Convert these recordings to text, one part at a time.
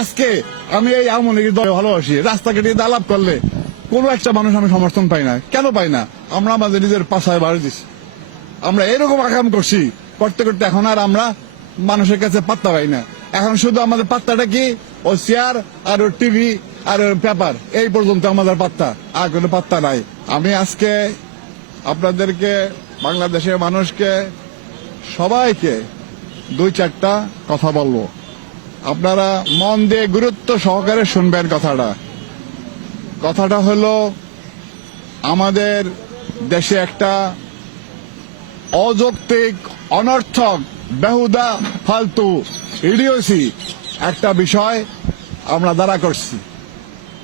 আজকে আমি এই আওয়ামী লীগের দলে ভালোবাসি রাস্তা কেটে দালাপ করলে কোনো একটা মানুষ আমি সমর্থন পাই না কেন পাই না আমরা আমাদের নিজের পাশায় বাড়ি দিছি আমরা এরকম আকাম করছি করতে করতে এখন আর আমরা মানুষের কাছে পাত্তা পাই না এখন শুধু আমাদের পাত্তাটা কি ও চেয়ার আর ও টিভি আর ও পেপার এই পর্যন্ত আমাদের পাত্তা আর কোনো পাত্তা নাই আমি আজকে আপনাদেরকে বাংলাদেশের মানুষকে সবাইকে দুই চারটা কথা বলবো আপনারা মন দিয়ে গুরুত্ব সহকারে শুনবেন কথাটা কথাটা হলো আমাদের দেশে একটা অযৌক্তিক অনর্থক বেহুদা ফালতু ইডিওসি একটা বিষয় আমরা দ্বারা করছি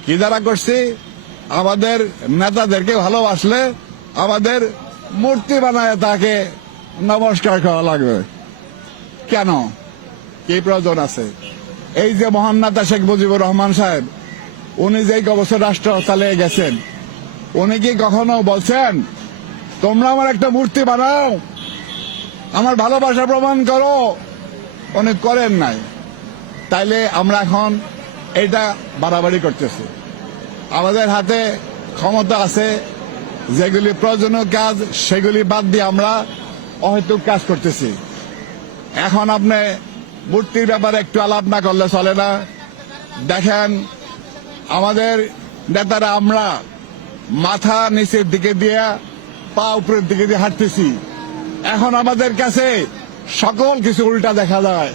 কি দ্বারা করছি আমাদের নেতাদেরকে ভালোবাসলে আমাদের মূর্তি বানায় তাকে নমস্কার করা লাগবে কেন কি প্রয়োজন আছে এই যে মহান নেতা শেখ মুজিবুর রহমান সাহেব উনি যে অবশ্য রাষ্ট্র চালিয়ে গেছেন উনি কি কখনো বলছেন তোমরা আমার একটা মূর্তি বানাও আমার ভালোবাসা প্রমাণ করো উনি করেন নাই তাইলে আমরা এখন এটা বাড়াবাড়ি করতেছি আমাদের হাতে ক্ষমতা আছে যেগুলি প্রয়োজনীয় কাজ সেগুলি বাদ দিয়ে আমরা অহেতুক কাজ করতেছি এখন আপনি মূর্তির ব্যাপারে একটু আলাপ না করলে চলে না দেখেন আমাদের নেতারা আমরা মাথা নিচের দিকে দিয়া পা উপরের দিকে দিয়ে হাঁটতেছি এখন আমাদের কাছে সকল কিছু উল্টা দেখা যায়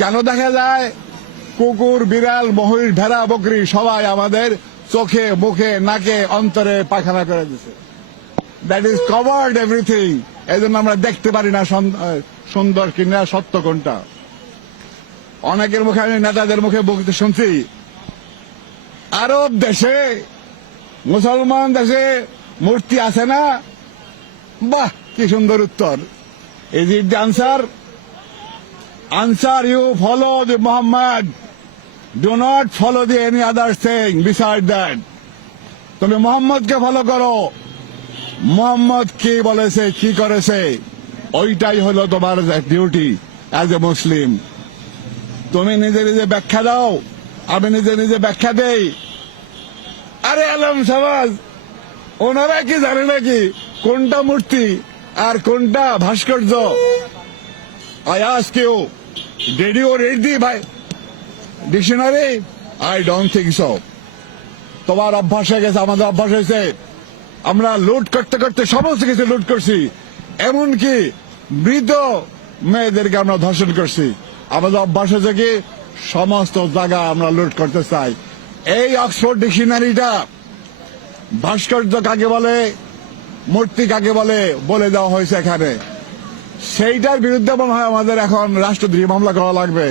কেন দেখা যায় কুকুর বিড়াল মহিষ ভেড়া বকরি সবাই আমাদের চোখে মুখে নাকে অন্তরে পাখানা করে দিছে দ্যাট ইজ কভার্ড এভরিথিং এই জন্য আমরা দেখতে পারি না সুন্দর কিনা সত্য কোনটা অনেকের মুখে আমি নেতাদের মুখে বলতে শুনছি আরব দেশে মুসলমান দেশে মূর্তি আছে না বাহ কি সুন্দর উত্তর is it the answer answer you follow the Mohammad do not follow the any other thing beside that তুমি মোহাম্মদকে ফলো করো মোহাম্মদ কি বলেছে কি করেছে ওইটাই হলো তোমার ডিউটি অ্যাজ এ মুসলিম তুমি নিজে নিজে ব্যাখ্যা দাও আমি নিজে নিজে ব্যাখ্যা দেই আরে আলম সমাজ ওনারা কি জানে নাকি কোনটা মূর্তি আর কোনটা ভাস্কর্য আই কেউ রেডিও রেডি দি ভাই dictionary I don't think so তোমার অভ্যাস হয়ে গেছে আমাদের অভ্যাস হয়েছে আমরা লুট করতে করতে সমস্ত কিছু লুট করছি এমনকি মৃত মেয়েদেরকে আমরা ধর্ষণ করছি আমাদের অভ্যাস হচ্ছে কি সমস্ত জায়গা আমরা লুট করতে চাই এই অক্সফোর্ড ডিকশনারিটা ভাস্কর্য কাকে বলে মূর্তি কাকে বলে বলে দেওয়া হয়েছে এখানে সেইটার বিরুদ্ধে মনে হয় আমাদের এখন রাষ্ট্রদ্রোহী মামলা করা লাগবে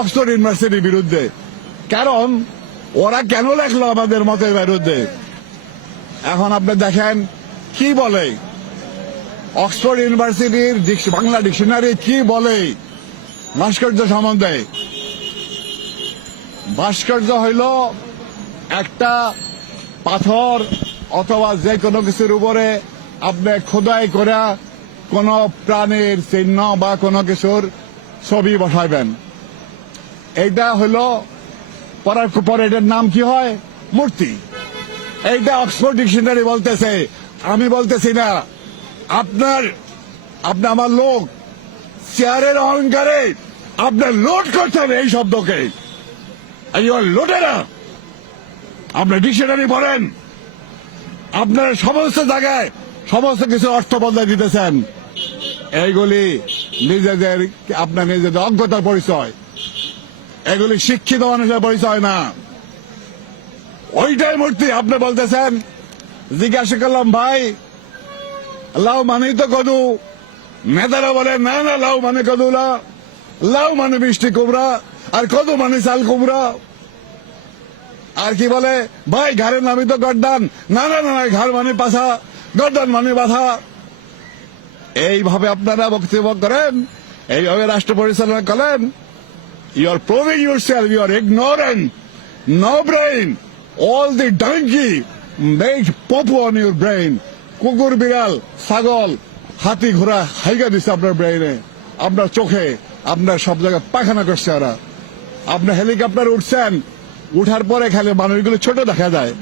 অক্সফোর্ড ইউনিভার্সিটির বিরুদ্ধে কারণ ওরা কেন লেখলো আমাদের মতের বিরুদ্ধে এখন আপনি দেখেন কি বলে অক্সফোর্ড ইউনিভার্সিটির বাংলা ডিকশনারি কি বলে ভাস্কর্য সম্বন্ধে ভাস্কর্য হইল একটা পাথর অথবা যে কোনো কিছুর উপরে আপনি খোদাই করা কোন প্রাণীর চিহ্ন বা কোনো কিছুর ছবি বসাইবেন এইটা হইল পরার পরে এটার নাম কি হয় মূর্তি এইটা অক্সফোর্ড ডিকশনারি বলতেছে আমি বলতেছি না আপনার আপনি আমার লোক চেয়ারের অহংকারে আপনার লোড করছেন এই শব্দকে লোটেরা আপনার ডিকশনারি পড়েন আপনার সমস্ত জায়গায় সমস্ত কিছু অর্থ বদলাই দিতেছেন এইগুলি নিজেদের আপনার নিজেদের অজ্ঞতার পরিচয় এগুলি শিক্ষিত মানুষের পরিচয় না ওইটাই মূর্তি আপনি বলতেছেন জিজ্ঞাসা করলাম ভাই লাউ মানেই তো কদু নেতারা বলে না না লাউ মানে কদু না লাউ মানে মিষ্টি কুমড়া আর কদু মানে চাল কুমড়া আর কি বলে ভাই ঘাড়ের নামই তো গড্ডান না না না ঘাড় মানে পাশা গড্ডান মানে বাধা এইভাবে আপনারা বক্তব্য করেন এইভাবে রাষ্ট্র পরিচালনা করেন you are proving yourself you are no brain all the donkey make poop on your brain কুকুর বিড়াল ছাগল হাতি ঘোড়া হাইগা দিছে আপনার ব্রেইনে আপনার চোখে আপনার সব জায়গায় পাখানা করছে ওরা আপনার হেলিকপ্টার উঠছেন উঠার পরে খালি বানরগুলো ছোট দেখা যায়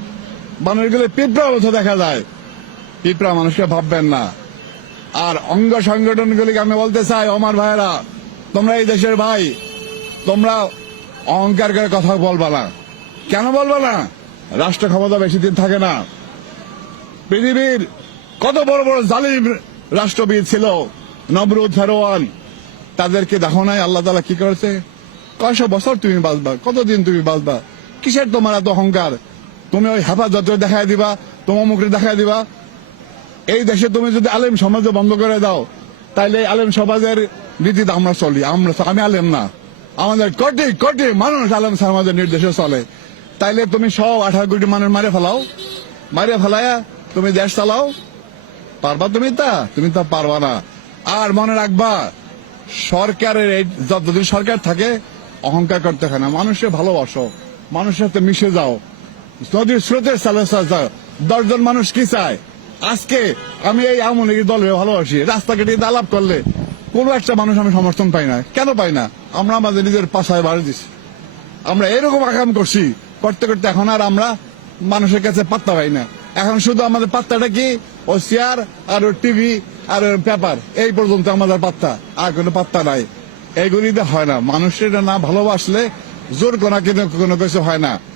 বানরগুলো পিঁপড়া মতো দেখা যায় পিঁপড়া মানুষকে ভাববেন না আর অঙ্গ সংগঠনগুলিকে আমি বলতে চাই আমার ভাইয়েরা তোমরা এই দেশের ভাই তোমরা অহংকার করে কথা বলবা না কেন বলবা না রাষ্ট্র ক্ষমতা বেশি দিন থাকে না পৃথিবীর কত বড় বড় জালিম রাষ্ট্রবিদ ছিল নবরুদ ফেরোয়ান তাদেরকে দেখো নাই আল্লাহ তালা কি করেছে কয়শো বছর তুমি বাঁচবা কতদিন তুমি বাঁচবা কিসের তোমার এত অহংকার তুমি ওই হেফাজত দেখা দিবা তোমার মুখে দেখা দিবা এই দেশে তুমি যদি আলেম সমাজে বন্ধ করে দাও তাইলে আলেম সমাজের নীতিতে আমরা চলি আমরা আমি আলেম না আমাদের কোটি কোটি মানুষ আলেম সমাজের নির্দেশে চলে তাইলে তুমি সব আঠারো কোটি মানুষ মারে ফেলাও মারে ফেলায়া তুমি দেশ চালাও পারবা তুমি তা তুমি তা পারবা না আর মনে রাখবা সরকারের যতদিন সরকার থাকে অহংকার করতে হয় না মানুষের ভালোবাসো মানুষের সাথে মিশে যাও নদীর স্রোতের যাও দশজন মানুষ কি চায় আজকে আমি এই আমল দলের ভালোবাসি রাস্তা কেটে আলাপ করলে কোন একটা মানুষ আমি সমর্থন পাই না কেন পাই না আমরা আমাদের নিজের পাশায় বাড়ি দিছি আমরা এরকম আকাম করছি করতে করতে এখন আর আমরা মানুষের কাছে পাত্তা পাই না এখন শুধু আমাদের পাত্তাটা কি ও চেয়ার আর টিভি আর পেপার এই পর্যন্ত আমাদের পাত্তা আর কোনো পাত্তা নাই এইগুলি হয় না মানুষের না ভালোবাসলে জোর কোনো কিছু হয় না